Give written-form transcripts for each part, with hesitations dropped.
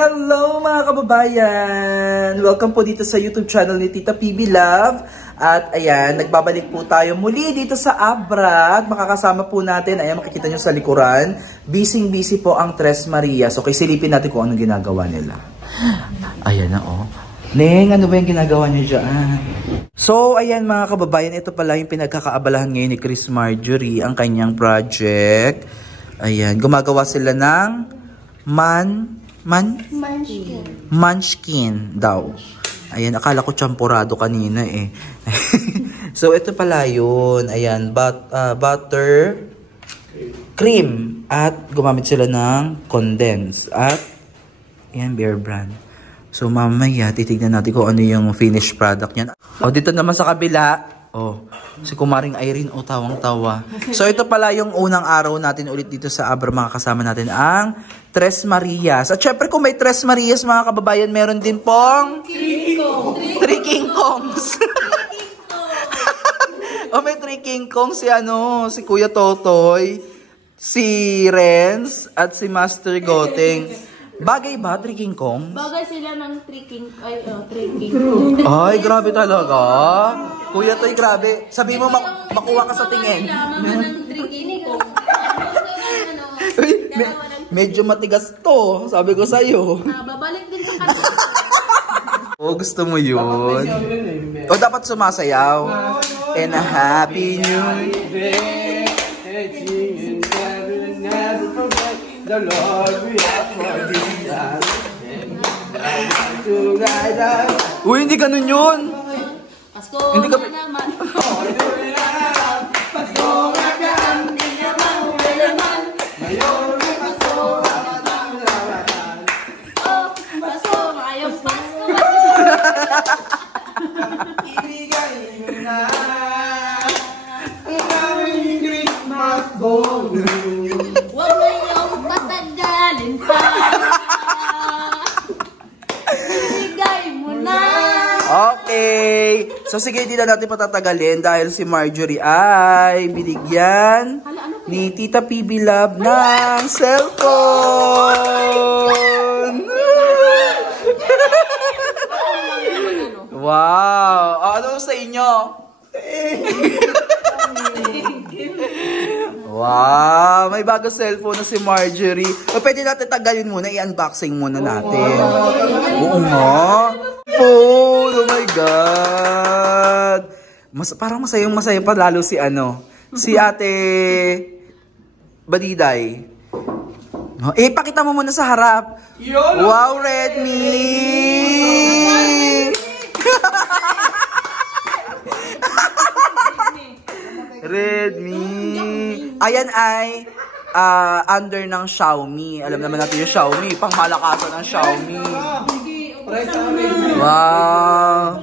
Hello mga kababayan! Welcome po dito sa YouTube channel ni Tita PB Love. At ayan, nagbabalik po tayo muli dito sa Abra. Makakasama po natin, ayan makikita nyo sa likuran, busy po ang Tres Marias. So, silipin natin kung anong ginagawa nila. Ayan na oh. Neng, ano ba yung ginagawa nyo dyan? So, ayan mga kababayan, ito pala yung pinagkakaabalahan ngayon ni Chris Marjorie, ang kanyang project. Ayan, gumagawa sila ng Munchkin daw. Ayan, akala ko champurado kanina eh. So, ito pala yun. Ayan, butter, cream, at gumamit sila ng condense. At, ayan, Bear Brand. So, mamaya, titignan natin kung ano yung finished product niyan. O, dito naman sa kabila. Oh, si Kumaring Irene, oh, tawang-tawa. So, ito pala yung unang araw natin ulit dito sa Abra. Makakasama natin ang Tres Marias. At syempre, kung may Tres Marias, mga kababayan, meron din pong Three King Kongs. Oh, may Three King Kongs si Kuya Totoy, si Renz, at si Master Goteng. Bagay ba, Three King Kong? Bagay sila ng Three King Ay, grabe talaga. Kuya Toy, grabe. Sabi mo, makuha ka sa tingin. Uy, medyo matigas to. Sabi ko sa'yo. Babalik din sa kanila. Oh, gusto mo yun? O, dapat sumasayaw. And a happy new day. The Lord we have for Jesus. Uy, hindi ganun yun. Pasko hindi na naman. Pasko na naman. Hindi naman huli naman. Ngayon ay Pasko. Oh, Pasko. Ngayong Pasko. Ibigay mo na ang aming Christmas bonus. Huwag na yung patagalin pa. Ibigay mo na. Okay. So sige, hindi na natin patatagalin dahil si Marjorie ay binigyan ni Tita PB Love ng cellphone. Wow. Ano sa inyo? Wow, may bago cellphone na si Marjorie. O, pwede natin tagalin muna, i-unboxing muna natin. Oo nga. Phone, oh my God. Parang masayang-masaya pa lalo si si Ate Badiday. Pakita mo muna sa harap. Wow, Redmi! Redmi. Ayan ay under ng Xiaomi. Alam naman natin yung Xiaomi. Pangmalakasan ng Xiaomi. Wow.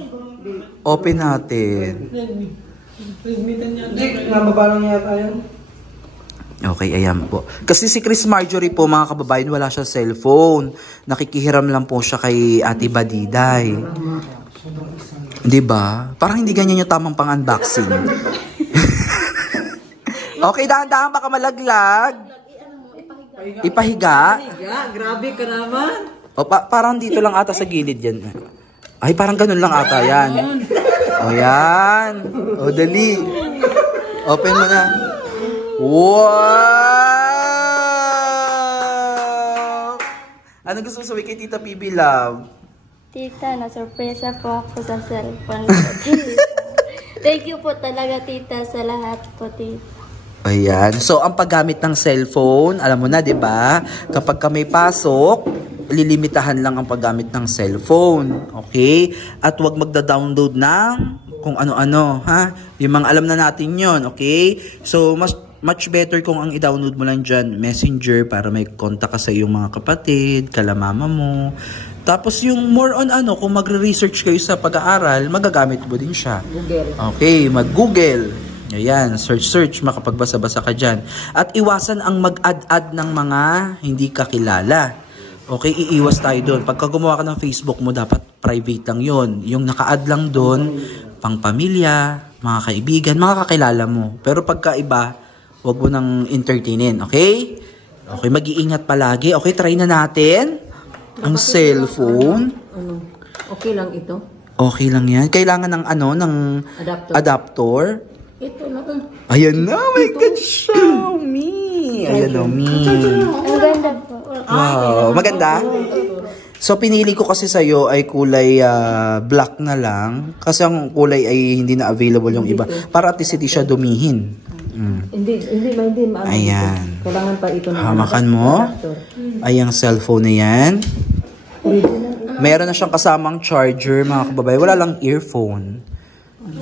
Open natin. Nababalang yata yan. Okay, ayan po. Kasi si Chris Marjorie po, mga kababayan, wala siya cellphone. Nakikihiram lang po siya kay Ate Badiday. Diba? Parang hindi ganyan yung tamang pang-unboxing. Okay, dahan-dahan baka malaglag. Ipahiga. Grabe ka naman. O, parang dito lang ata sa gilid yan. Ay, parang ganun lang ata yan. O, yan. O, dali. Open mo na. Wow! Ano gusto mo sabihin kay Tita PB Love? Tita, na-surpresa po ako sa cellphone. Thank you po talaga, Tita, sa lahat po, Tita. Ayan. So, ang paggamit ng cellphone, alam mo na, di ba? Kapag ka may pasok, lilimitahan lang ang paggamit ng cellphone. Okay? At huwag magda-download ng kung ano-ano, ha? Yung mga alam na natin yon, okay? So, much better kung ang i-download mo lang dyan, Messenger, para may contact ka sa iyong mga kapatid, kalamama mo. Tapos yung more on kung magre-research kayo sa pag-aaral, magagamit mo din siya. Google. Okay, mag-Google. Ayan, search, makapagbasa-basa ka dyan. At iwasan ang mag-add-add ng mga hindi kakilala. Okay, iiwas tayo doon. Pagka gumawa ka ng Facebook mo, dapat private lang yon. Yung naka-add lang doon, pang pamilya, mga kaibigan, mga kakilala mo. Pero pagka iba, huwag mo nang entertainin, okay? Okay, mag-iingat palagi. Okay, try na natin. Ang cellphone? Ano? Okay lang ito? Okay lang yan. Kailangan ng ano, ng adapter. Ito na. Ayan na, my God, Xiaomi. Ayan o, Mi. Ang ganda po. Wow, maganda? So, pinili ko kasi sa'yo ay kulay black na lang. Kasi ang kulay ay hindi na available yung iba. Para at least hindi siya dumihin. Hindi. Ayan. Kailangan pa ito na. Hamakan mo. Ay, ang cellphone na yan. Meron na siyang kasamang charger, mga kababayan. Wala lang earphone.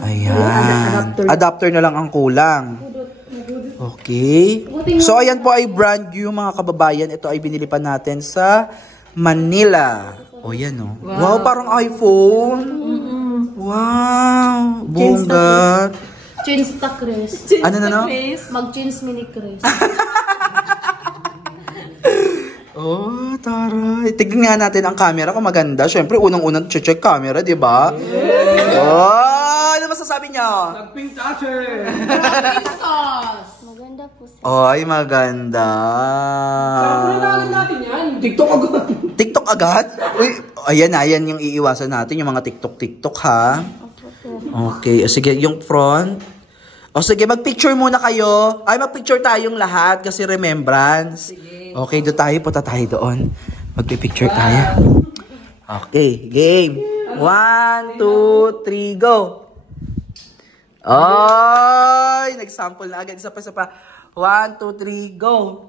Ayan. Adapter na lang ang kulang. Okay. So, ayan po ay brand new, mga kababayan. Ito ay binili pa natin sa Manila. O, yan o. Wow, parang iPhone. Wow. Bongga. Chins ta, Chris. Ano na? Mag-chins mini, Chris. Oh, taray. Tignan nga natin ang camera kung maganda. Siyempre, unang-unang check camera, di ba? Oh, ano masasabi niyo? Maganda po sir. Ay, maganda. natin yan. TikTok agad. TikTok agad? Uy, ayan yung iiwasan natin, yung mga TikTok, ha? Opo sir. Okay, sige, yung front. O sige, magpicture muna kayo. Ay, magpicture tayong lahat kasi remembrance. Okay, doon tayo. Punta tayo doon. Magpipicture tayo. Okay, game. 1, 2, 3, go. Ay, nag-sample na agad. Isa pa. 1, 2, 3, go.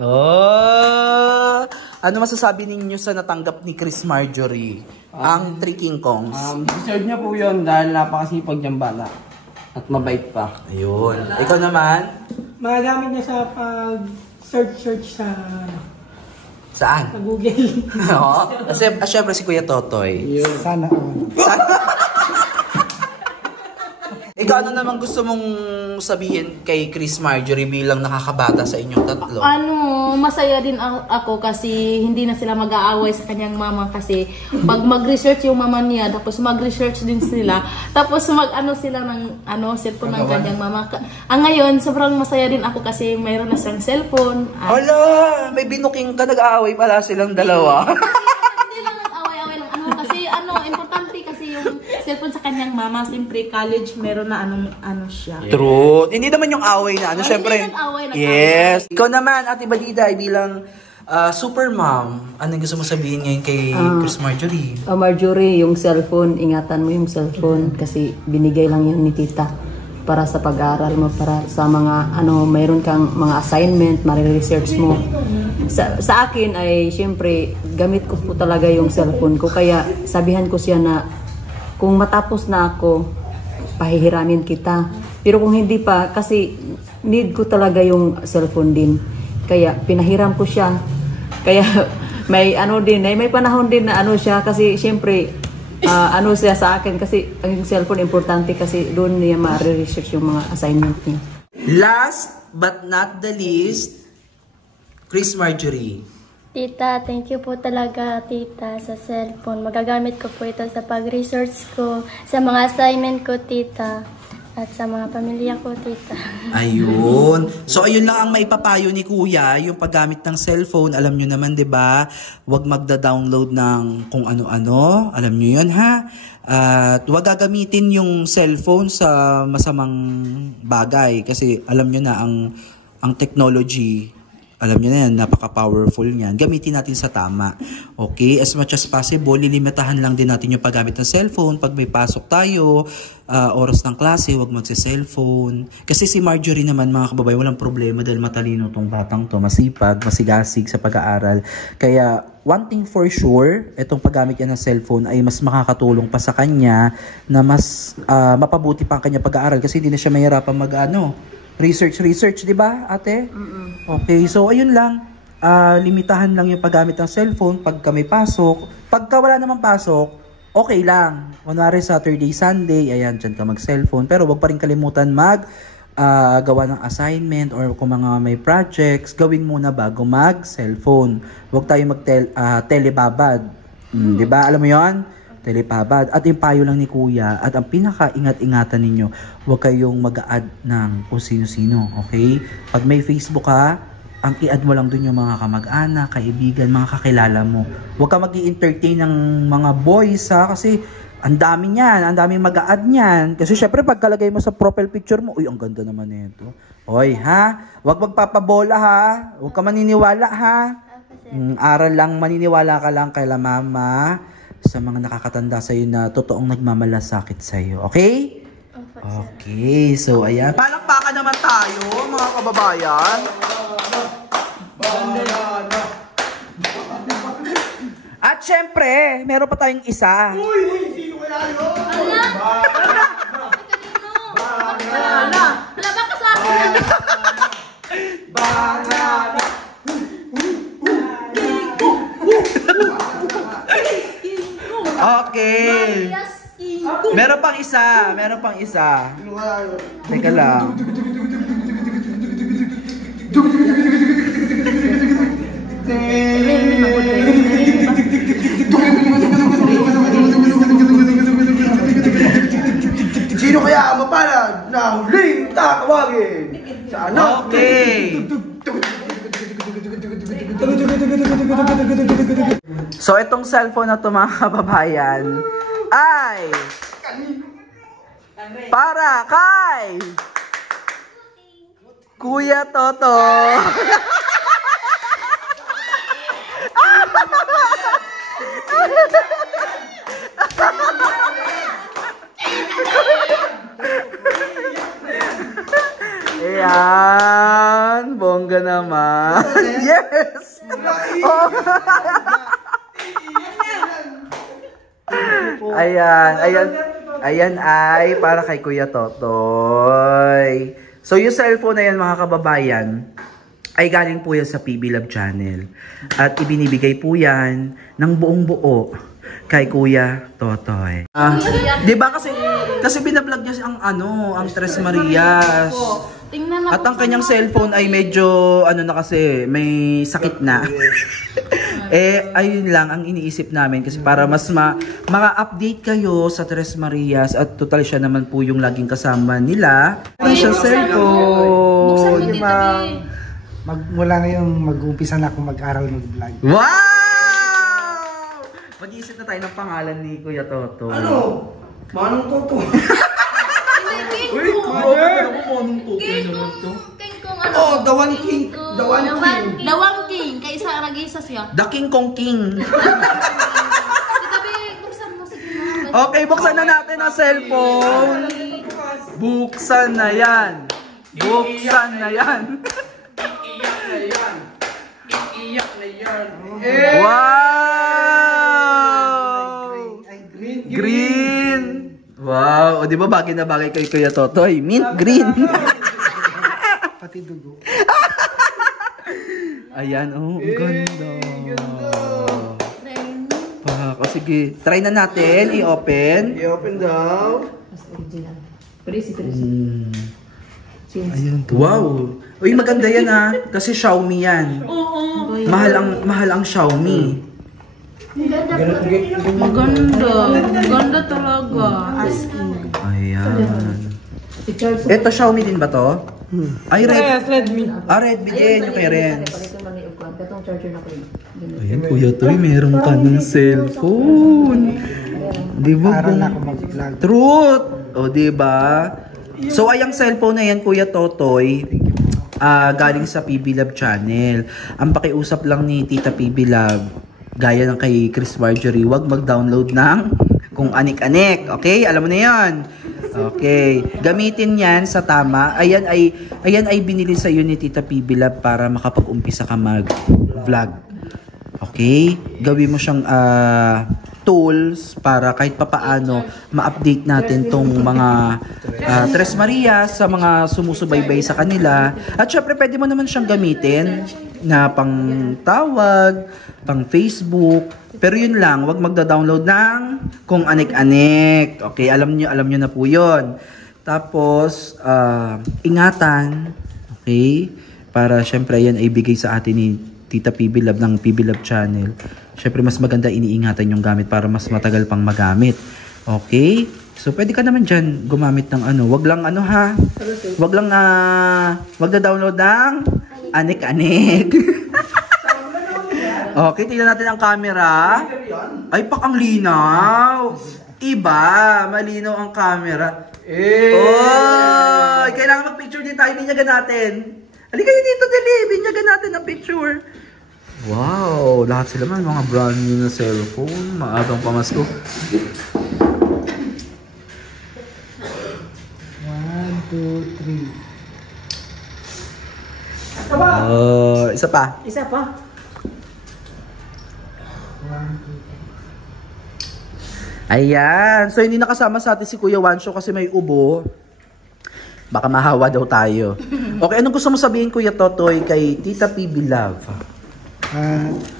Oh, ano masasabi ninyo sa natanggap ni Chris Marjorie? Ang 3 King Kongs. Deserve niya po yun dahil napakasipag niyang bata. At mabait pa. Ayun. Ikaw naman? Magagamit niya sa pag-search sa Saan? Google. Oo. Kasi, syempre si Kuya Totoy. Sana. Ikaw, ano naman gusto mong sabihin kay Chris Marjorie bilang nakakabata sa inyong tatlo? Masaya din ako kasi hindi na sila mag-aaway sa kanyang mama kasi pag mag-research yung mama niya, tapos mag-research din sila, tapos mag-ano sila ng cellphone ng kanyang mama. Ngayon, sobrang masaya din ako kasi mayroon na siyang cellphone. Hala, may binuking ka, nag-aaway pala silang dalawa. Hindi lang nag-away-away lang. Kasi importante kasi yung cellphone sa kanyang mama, siyempre college, meron na siya. True. Hindi naman yung away na syempre. Hindi naman away, yes. Ikaw naman, Ate Balida, ay bilang super mom. Anong gusto mo sabihin ngayon kay Chris Marjorie? Marjorie, yung cellphone, ingatan mo yung cellphone kasi binigay lang yan ni tita para sa pag-aaral mo, para sa mga mayroon kang mga assignment, mariresearch mo. Sa akin ay syempre gamit ko po talaga yung cellphone ko, kaya sabihan ko siya na kung matapos na ako, pahihiramin kita. Pero kung hindi pa, kasi need ko talaga yung cellphone din. Kaya pinahiram ko siya. Kaya may may panahon din na siya kasi syempre siya sa akin kasi ang cellphone importante kasi doon niya ma-research yung mga assignment niya. Last but not the least, Chris Marjorie. Tita, thank you po talaga, tita, sa cellphone. Magagamit ko po ito sa pag-research ko, sa mga assignment ko, tita, at sa mga pamilya ko, tita. Ayun. So, ayun lang ang maipapayo ni Kuya, yung paggamit ng cellphone. Alam nyo naman, di ba? Huwag magda-download ng kung ano-ano. Alam nyo yun, ha? At huwag gagamitin yung cellphone sa masamang bagay. Kasi alam nyo na, ang technology, alam niyo na yan, napaka-powerful niyan. Gamitin natin sa tama. Okay? As much as possible, lilimitahan lang din natin yung paggamit ng cellphone. Pag may pasok tayo, oras ng klase, huwag magse-cellphone. Kasi si Marjorie naman, mga kababayan, walang problema dahil matalino tong batang to. Masipag, masigasig sa pag-aaral. Kaya, one thing for sure, itong paggamit niya ng cellphone ay mas makakatulong pa sa kanya na mas mapabuti pa ang kanya pag-aaral kasi hindi na siya mahirapan research, di ba, ate? Okay, so ayun lang. Limitahan lang yung paggamit ng cellphone pagka may pasok. Pagka wala namang pasok, okay lang. Kunwari Saturday, Sunday, ayan, dyan ka mag-cellphone. Pero wag pa rin kalimutan gawa ng assignment or kung mga may projects, gawin muna bago mag-cellphone. Wag tayo telebabad. Di ba? Alam mo yon? Telepabad. At yung payo lang ni Kuya at ang pinaka-ingat-ingatan ninyo, huwag kayong mag-a-add ng kung sino-sino, okay? Pag may Facebook ka, ang i-add mo lang dun yung mga kamag-anak, kaibigan, mga kakilala mo. Huwag ka mag-i-entertain ng mga boys ha, kasi ang dami niyan, ang daming mag-a-add niyan. Kasi syempre pagkalagay mo sa profile picture mo, uy, ang ganda naman nito. Hoy, ha? Huwag magpapabola ha. Huwag ka maniniwala ha. Aral lang, maniniwala ka lang kay mama sa mga nakakatanda sa'yo na totoong nagmamalasakit sa'yo. Okay? Okay, so ayan. Palakpakan naman tayo, mga kababayan. At syempre, meron pa tayong isa. Uy, sino kaya yun? Wala ba ka sa akin? Banana. Okay. Meron pang isa, meron pang isa. Sino kaya yun? Teka lang. Sino kaya ang mapalad na huling tatawagin? Sana. Okay. So, itong cellphone na ito, mga kababayan, ay para kay Kuya Toto. Ayan, bongga naman. Yes! Oh. Ayan ay para kay Kuya Totoy. So yung cellphone na yan, mga kababayan, ay galing po yan sa PB Love Channel. At ibinibigay po yan ng buong buo kay Kuya Totoy. Di ba kasi binablog niya ang Tres Marias. Tingnan At ang kanyang cellphone ay medyo na kasi may sakit na. Ayun lang ang iniisip namin kasi para mas maka-update kayo sa Tres Marias at total siya naman po yung laging kasama nila. Ay, siya cellphone. Buksan mo dito, Mula ngayon, mag-umpisa na ako mag-aral mag-vlog. Wow! Mag-iisip na tayo ng pangalan ni Kuya Toto. Ano? Manong Toto. Uy, Manong Toto naman to. Oh, the one king. The one king. Dawang king, kay isa nag-isa siya. The King Kong King. Titabi, buksan mo sige na. Okay, buksan na natin ang cellphone. Buksan na yan. Buksan na yan. Iiyak na yan. Wow! Green. Wow, o di ba bagay na bagay kay Kuya Totoy? Mint green. Pati dugo. Ayan, oh, ang ganda. Sige, try na natin, i-open. I-open daw. Ayan, wow. Uy, maganda yan kasi Xiaomi yan. Mahal ang Xiaomi. Maganda talaga. Ayan. Ito, Xiaomi din ba to? Ay, Redmi. Redmi din, yung kay Renz. Ayan, Kuya Toy, meron ka ng cellphone. Di ba? Aral na ako mag-vlog. Truth! O, di ba? So, ayang cellphone na yan, Kuya Totoy, galing sa PB Love Channel. Ang pakiusap lang ni Tita PB Love, gaya ng kay Chris Marjorie, wag mag-download ng kung anik-anik. Okay? Alam mo na yan. Okay. Gamitin yan sa tama. Ayan ay binili sa iyo ni Tita PB Love para makapag-umpisa ka mag-vlog. Okay? Gawin mo siyang tools para kahit papaano ma-update natin tong mga Tres Marias sa mga sumusubaybay sa kanila. At syempre pwede mo naman siyang gamitin na pang tawag, pang Facebook. Pero yun lang, wag magda-download ng kung anik-anik. Okay, alam nyo na po yun. Tapos, ingatan. Okay? Para syempre yan ay bigay sa atin ni Tita PB Love ng PB Love Channel. Syempre mas maganda iniingatan yung gamit para mas matagal pang magamit. Okay? So pwede ka naman dyan gumamit ng wag lang wag na download ng Anik-anik. Okay, tingnan natin ang camera. Ay, pak ang linaw. Iba, malinaw ang camera. Oh, kailangan mag-picture din tayo. Binyagan natin. Halika dito, dali. Binyagan natin ang picture. Wow, lahat sila man mga brand new na cellphone. Maagang pamasko. 1, 2, 3. Oh, isa pa. Isa pa. Ayan. So, hindi nakasama sa atin si Kuya Wansho kasi may ubo. Baka mahawa daw tayo. Okay, anong gusto mo sabihin, Kuya Totoy, kay Tita PB Love?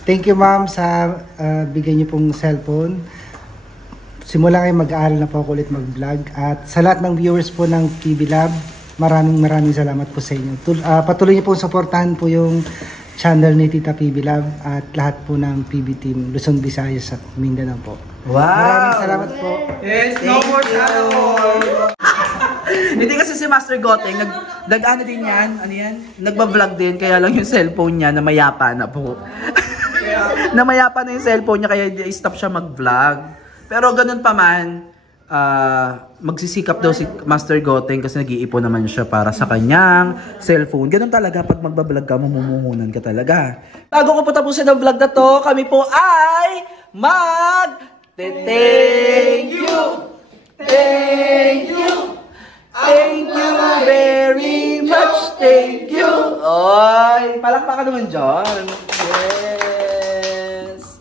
Thank you, ma'am, sa bigay niyo pong cellphone. Simula ngayon mag-aaral na po ako ulit mag-vlog. At sa lahat ng viewers po ng PB Lab, maraming salamat po sa inyo. Patuloy niyo po supportahan po yung channel ni Tita PB Lab at lahat po ng PB Team Luzon, Visayas at Mindanao po. Wow! Maraming salamat po. Yes, no more shadow. Hindi kasi si Master Goteng, nag-ano din yan, ano yan? Nagbablog din, kaya lang yung cellphone niya namayapa na po. Namayapa na yung cellphone niya, kaya i-stop siya mag-vlog. Pero ganun pa man, magsisikap daw si Master Goteng kasi nag-iipon naman siya para sa kanyang cellphone. Ganun talaga, pag magbablog ka, mamumuhunan ka talaga. Bago ko po tapusin ang vlog na to, kami po ay thank you! Thank you! Thank you very much. Thank you. Oy, palakpakan naman dyan. Yes.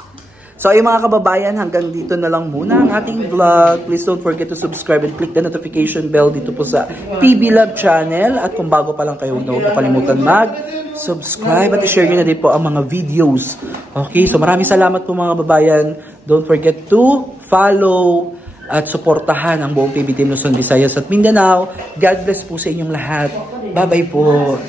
So ayun mga kababayan, hanggang dito na lang muna ang ating vlog. Please don't forget to subscribe and click the notification bell dito po sa PB Love channel. At kung bago pa lang kayo, huwag na kalimutan mag-subscribe at i-share nyo na din po ang mga videos. Okay, so maraming salamat po mga kababayan. Don't forget to follow at suportahan ang buong PB Team Luzon, Visayas at Mindanao. God bless po sa inyong lahat. Bye-bye po.